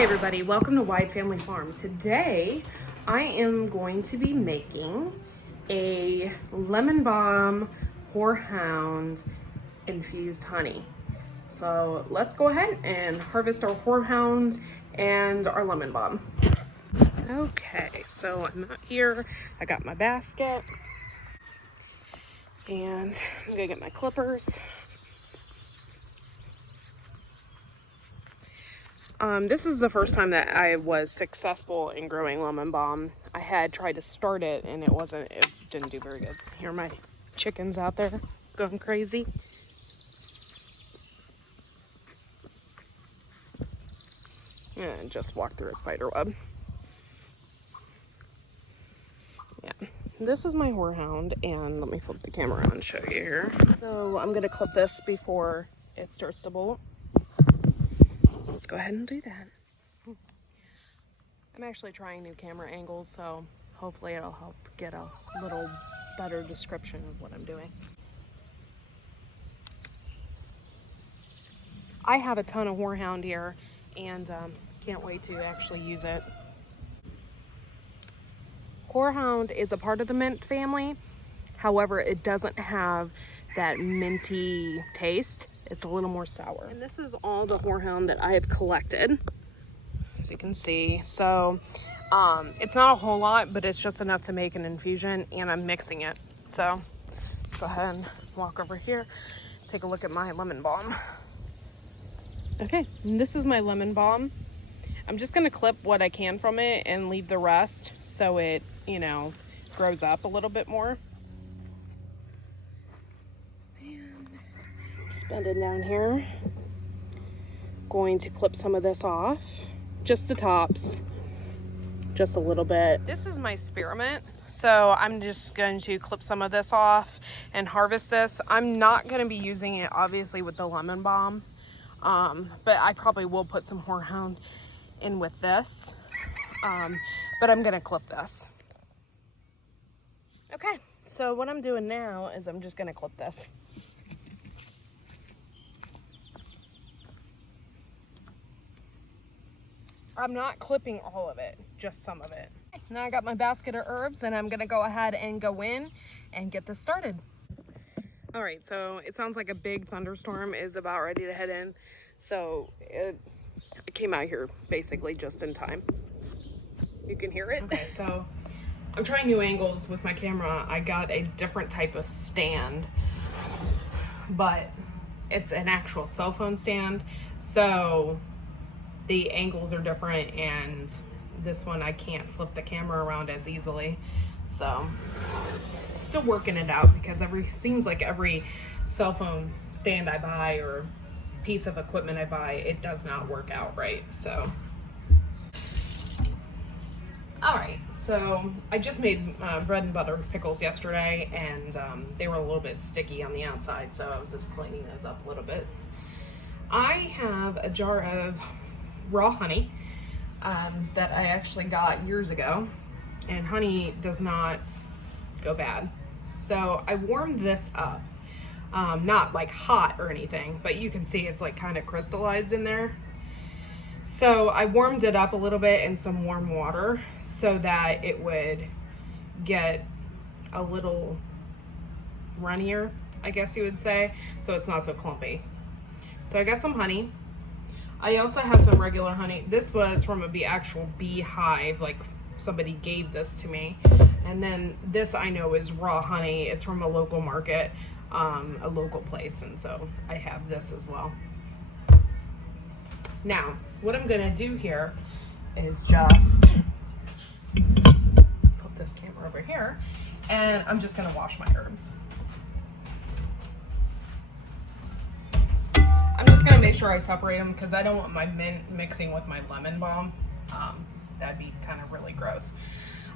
Hey everybody, welcome to Wide Family Farm. Today I am going to be making a lemon balm Horehound infused honey. So let's go ahead and harvest our Horehound and our lemon balm. Okay, so I'm out here, I got my basket and I'm gonna get my clippers. This is the first time that I was successful in growing lemon balm. I had tried to start it and it didn't do very good. Here are my chickens out there going crazy. And just walked through a spider web. Yeah, this is my Horehound, and let me flip the camera on and show you here. So I'm gonna clip this before it starts to bolt. Let's go ahead and do that. I'm actually trying new camera angles, so hopefully it'll help get a little better description of what I'm doing. I have a ton of Horehound here, and can't wait to actually use it. Horehound is a part of the mint family. However, it doesn't have that minty taste. It's a little more sour. And this is all the Horehound that I have collected, as you can see. So it's not a whole lot, but it's just enough to make an infusion, and I'm mixing it. So let's go ahead and walk over here, take a look at my lemon balm. Okay, and this is my lemon balm. I'm just gonna clip what I can from it and leave the rest so it, grows up a little bit more. Just bend it down here. Going to clip some of this off, just the tops, just a little bit. This is my spearmint, so I'm just going to clip some of this off and harvest this. I'm not going to be using it obviously with the lemon balm, but I probably will put some Horehound in with this, but I'm going to clip this. Okay, so what I'm doing now is I'm just going to clip this. I'm not clipping all of it, just some of it. Now I got my basket of herbs, and I'm gonna go ahead and go in and get this started. All right, so it sounds like a big thunderstorm is about ready to head in. So I came out here basically just in time. You can hear it. Okay, so I'm trying new angles with my camera. I got a different type of stand, but it's an actual cell phone stand. So the angles are different, and this one I can't flip the camera around as easily. So still working it out, because seems like every cell phone stand I buy or piece of equipment I buy, it does not work out right. So all right, so I just made bread and butter pickles yesterday, and they were a little bit sticky on the outside, so I was just cleaning those up a little bit. I have a jar of raw honey that I actually got years ago, and honey does not go bad. So I warmed this up, not like hot or anything, but you can see it's like kind of crystallized in there. So I warmed it up a little bit in some warm water so that it would get a little runnier, I guess you would say, so it's not so clumpy. So I got some honey. I also have some regular honey. This was from a actual beehive, like somebody gave this to me. And then this I know is raw honey. It's from a local market, a local place, and so I have this as well. Now, what I'm gonna do here is just put this camera over here, and I'm just gonna wash my herbs. I'm just gonna make sure I separate them, because I don't want my mint mixing with my lemon balm. That'd be kind of really gross.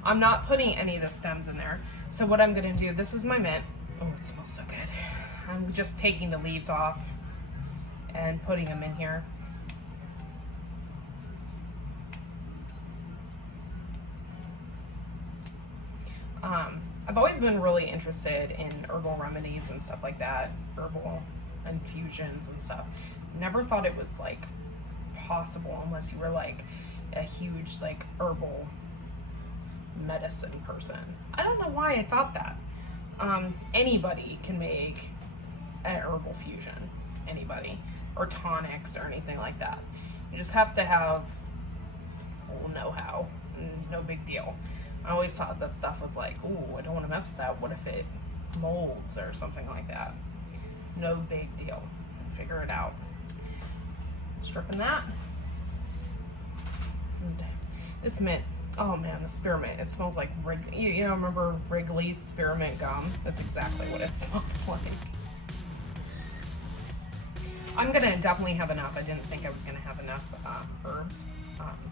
I'm not putting any of the stems in there. So what I'm gonna do, this is my mint. Oh, it smells so good. I'm just taking the leaves off and putting them in here. I've always been really interested in herbal remedies and stuff like that, herbal infusions and stuff. Never thought it was like possible unless you were like a huge like herbal medicine person. I don't know why I thought that. Anybody can make an herbal fusion, anybody, or tonics or anything like that. You just have to have know-how, and no big deal. I always thought that stuff was like, ooh, I don't want to mess with that. What if it molds or something like that? No big deal. Figure it out. Stripping that. And this mint, oh man, the spearmint. It smells like you know, remember Wrigley's spearmint gum? That's exactly what it smells like. I'm gonna definitely have enough. I didn't think I was gonna have enough herbs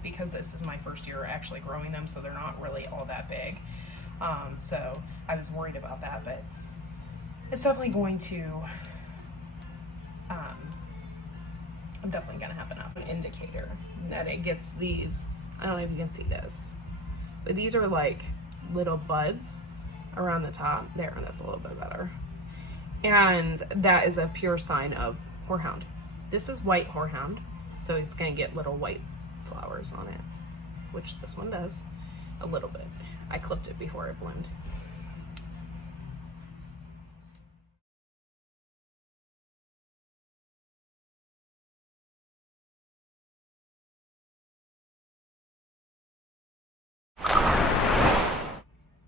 because this is my first year actually growing them, so they're not really all that big. So I was worried about that, but it's definitely going to, I'm definitely gonna have enough. An indicator that it gets these, I don't know if you can see this, but these are like little buds around the top. There, that's a little bit better. And that is a pure sign of Horehound. This is white Horehound, so it's gonna get little white flowers on it, which this one does a little bit. I clipped it before I blend.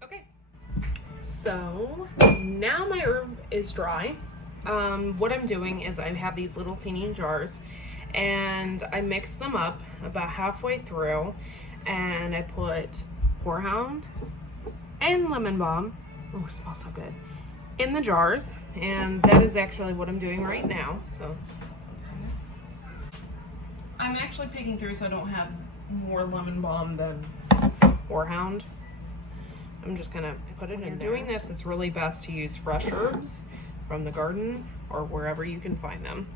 Okay, so now my herb is dry. What I'm doing is I have these little teeny jars and I mix them up about halfway through, and I put Horehound and lemon balm, oh, it smells so good, in the jars, and that is actually what I'm doing right now. So I'm actually picking through so I don't have more lemon balm than Horehound. I'm just gonna put it in there. Doing this, it's really best to use fresh herbs from the garden or wherever you can find them.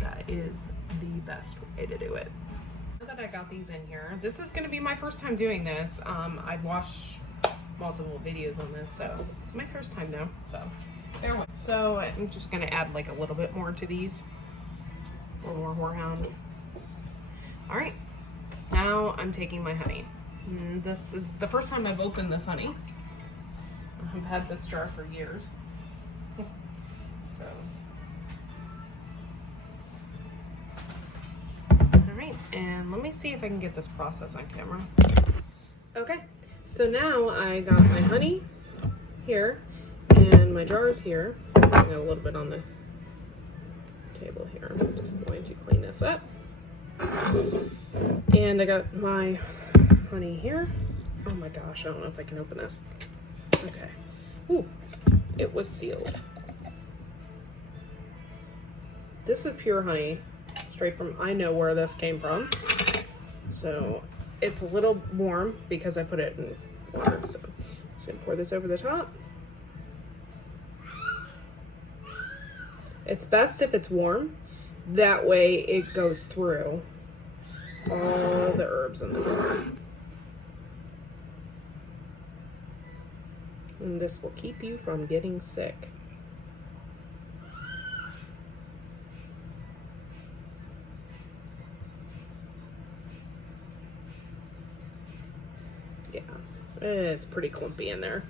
That is the best way to do it. Now that I got these in here, this is gonna be my first time doing this. I've watched multiple videos on this, so it's my first time now. So I'm just gonna add like a little bit more to these, or more Horehound. All right, now I'm taking my honey. This is the first time I've opened this honey. I've had this jar for years. So, all right, and let me see if I can get this process on camera. Okay, so now I got my honey here and my jars here. I got a little bit on the table here. I'm just going to clean this up. And I got my honey here. Oh my gosh, I don't know if I can open this. Okay. Ooh, it was sealed. This is pure honey, straight from, I know where this came from. So it's a little warm because I put it in water. So I'm just gonna pour this over the top. It's best if it's warm. That way it goes through all the herbs in there. And this will keep you from getting sick. Yeah, it's pretty clumpy in there.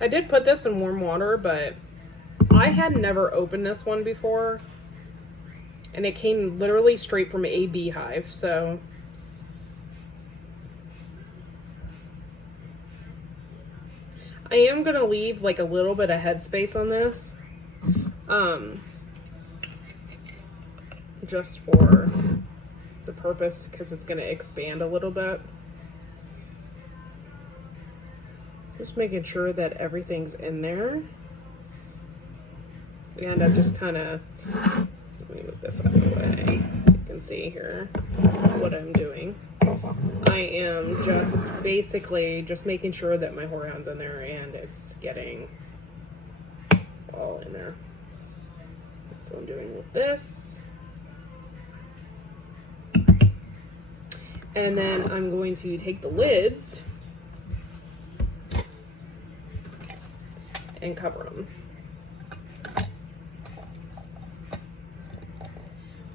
I did put this in warm water, but I had never opened this one before, and it came literally straight from a beehive, so I am gonna leave like a little bit of headspace on this, just for the purpose, because it's gonna expand a little bit. Just making sure that everything's in there. And I'm just kind of, let me move this out of the way so you can see here what I'm doing. I am just basically just making sure that my Horehound's in there and it's getting all in there. That's what I'm doing with this. And then I'm going to take the lids and cover them.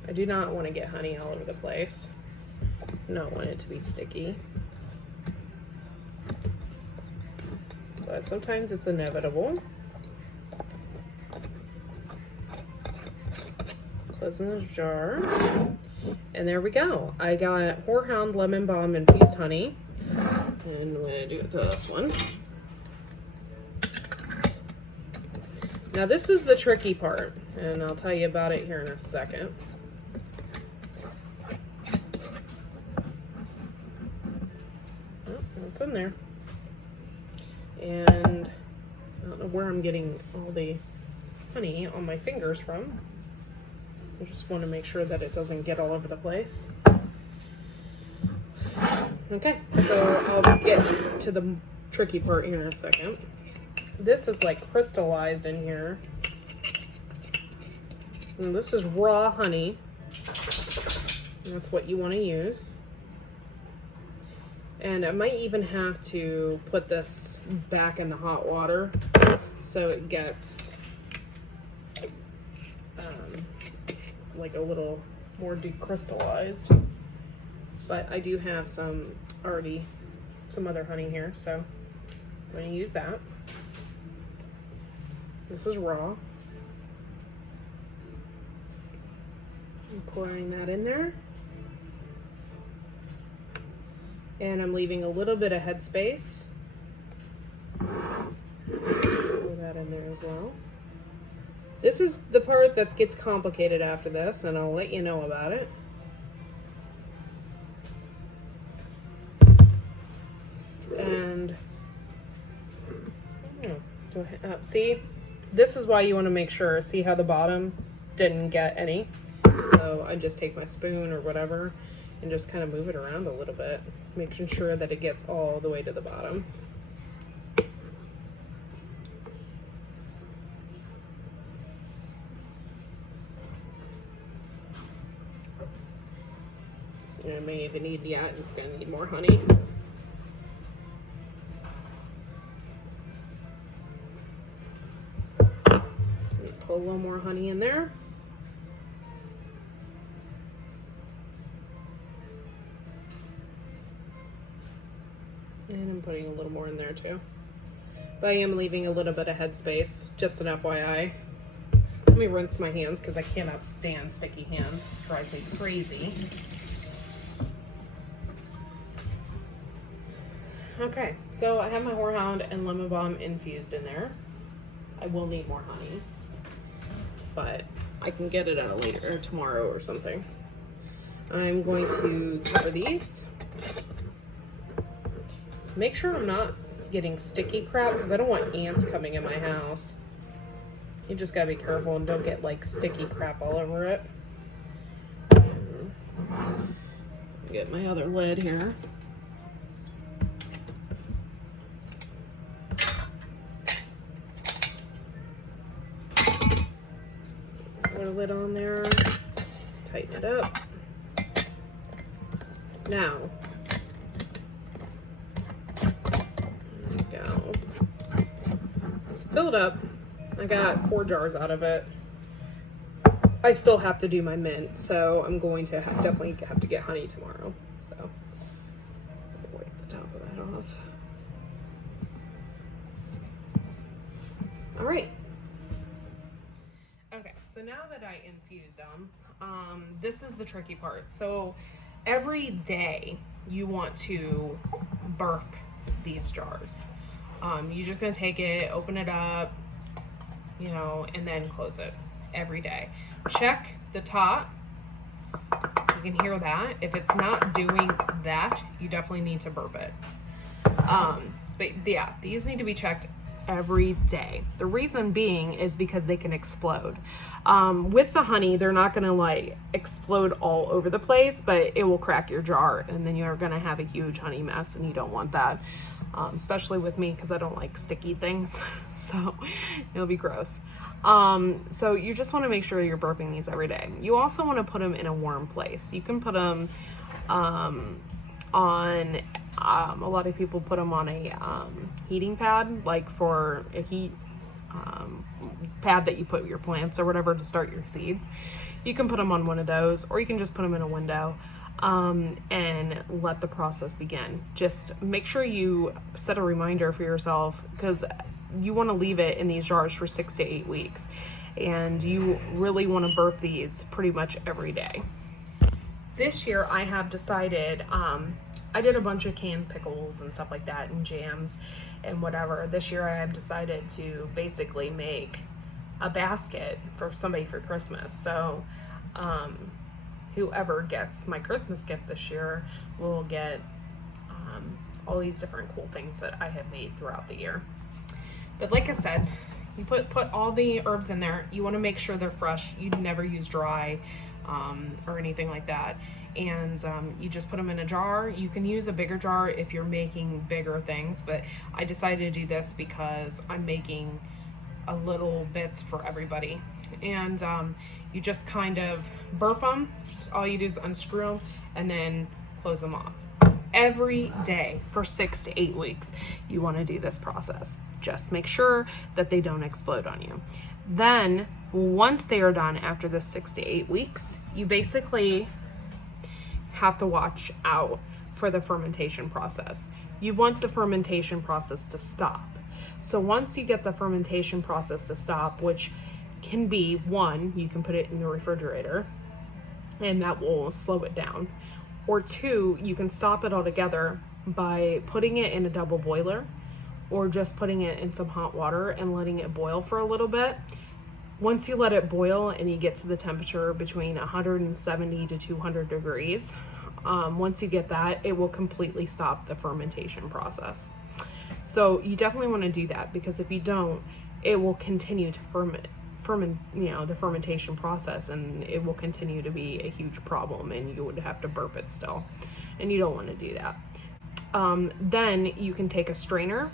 I do not want to get honey all over the place. I don't want it to be sticky. But sometimes it's inevitable. Close in the jar. And there we go. I got Horehound Lemon Balm Infused Honey. And I'm going to do it to this one. Now this is the tricky part, and I'll tell you about it here in a second. Oh, it's in there. And I don't know where I'm getting all the honey on my fingers from. I just want to make sure that it doesn't get all over the place. Okay, so I'll get to the tricky part here in a second. This is like crystallized in here. And this is raw honey. And that's what you want to use. And I might even have to put this back in the hot water so it gets like a little more decrystallized. But I do have some other honey here, so I'm going to use that. This is raw. I'm pouring that in there. And I'm leaving a little bit of headspace. Pour that in there as well. This is the part that gets complicated after this, and I'll let you know about it. And see, this is why you want to make sure, see how the bottom didn't get any. So I just take my spoon or whatever and just kind of move it around a little bit, making sure that it gets all the way to the bottom. And I may even need, yeah, I'm just gonna need more honey. Put a little more honey in there. And I'm putting a little more in there too. But I am leaving a little bit of headspace, just an FYI. Let me rinse my hands because I cannot stand sticky hands. It drives me crazy. Okay, so I have my Horehound and Lemon Balm infused in there. I will need more honey, but I can get it out later, or tomorrow or something. I'm going to cover these. Make sure I'm not getting sticky crap because I don't want ants coming in my house. You just gotta be careful and don't get like sticky crap all over it. Get my other lid here. Put a lid on there, tighten it up. Now, there we go. It's filled up. I got 4 jars out of it. I still have to do my mint, so I'm going to definitely have to get honey tomorrow. So, I'll wipe the top of that off. All right. Okay, so now that I infused them, this is the tricky part. So every day you want to burp these jars. You're just gonna take it, open it up, you know, and then close it every day. Check the top. You can hear that. If it's not doing that, you definitely need to burp it. But yeah, these need to be checked every day. The reason being is because they can explode. With the honey, they're not gonna like explode all over the place, but it will crack your jar, and then you're gonna have a huge honey mess, and you don't want that. Especially with me, because I don't like sticky things, so it'll be gross. So you just want to make sure you're burping these every day. You also want to put them in a warm place. You can put them on, a lot of people put them on a heating pad, like for a heat pad that you put your plants or whatever to start your seeds. You can put them on one of those, or you can just put them in a window and let the process begin. Just make sure you set a reminder for yourself, because you want to leave it in these jars for 6 to 8 weeks, and you really want to burp these pretty much every day. This year I have decided, I did a bunch of canned pickles and stuff like that, and jams and whatever. This year I have decided to basically make a basket for somebody for Christmas. So whoever gets my Christmas gift this year will get all these different cool things that I have made throughout the year. But like I said, you put all the herbs in there. You want to make sure they're fresh. You'd never use dry or anything like that. And you just put them in a jar. You can use a bigger jar if you're making bigger things, but I decided to do this because I'm making a little bits for everybody. And you just kind of burp them. All you do is unscrew them and then close them off. Every day for 6 to 8 weeks, you want to do this process. Just make sure that they don't explode on you. Then once they are done after the 6 to 8 weeks, you basically have to watch out for the fermentation process. You want the fermentation process to stop. So once you get the fermentation process to stop, which can be, one, you can put it in the refrigerator and that will slow it down. Or two, you can stop it altogether by putting it in a double boiler, or just putting it in some hot water and letting it boil for a little bit. Once you let it boil and you get to the temperature between 170 to 200 degrees, once you get that, it will completely stop the fermentation process. So you definitely want to do that, because if you don't, it will continue to ferment, the fermentation process, and it will continue to be a huge problem, and you would have to burp it still, and you don't want to do that. Then you can take a strainer,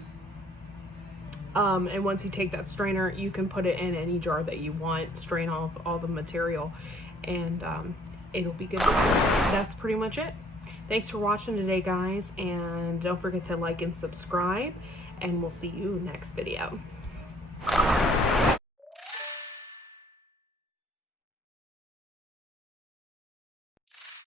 and once you take that strainer, you can put it in any jar that you want, strain off all the material, and it'll be good. That's pretty much it. Thanks for watching today, guys, and don't forget to like and subscribe, and we'll see you next video.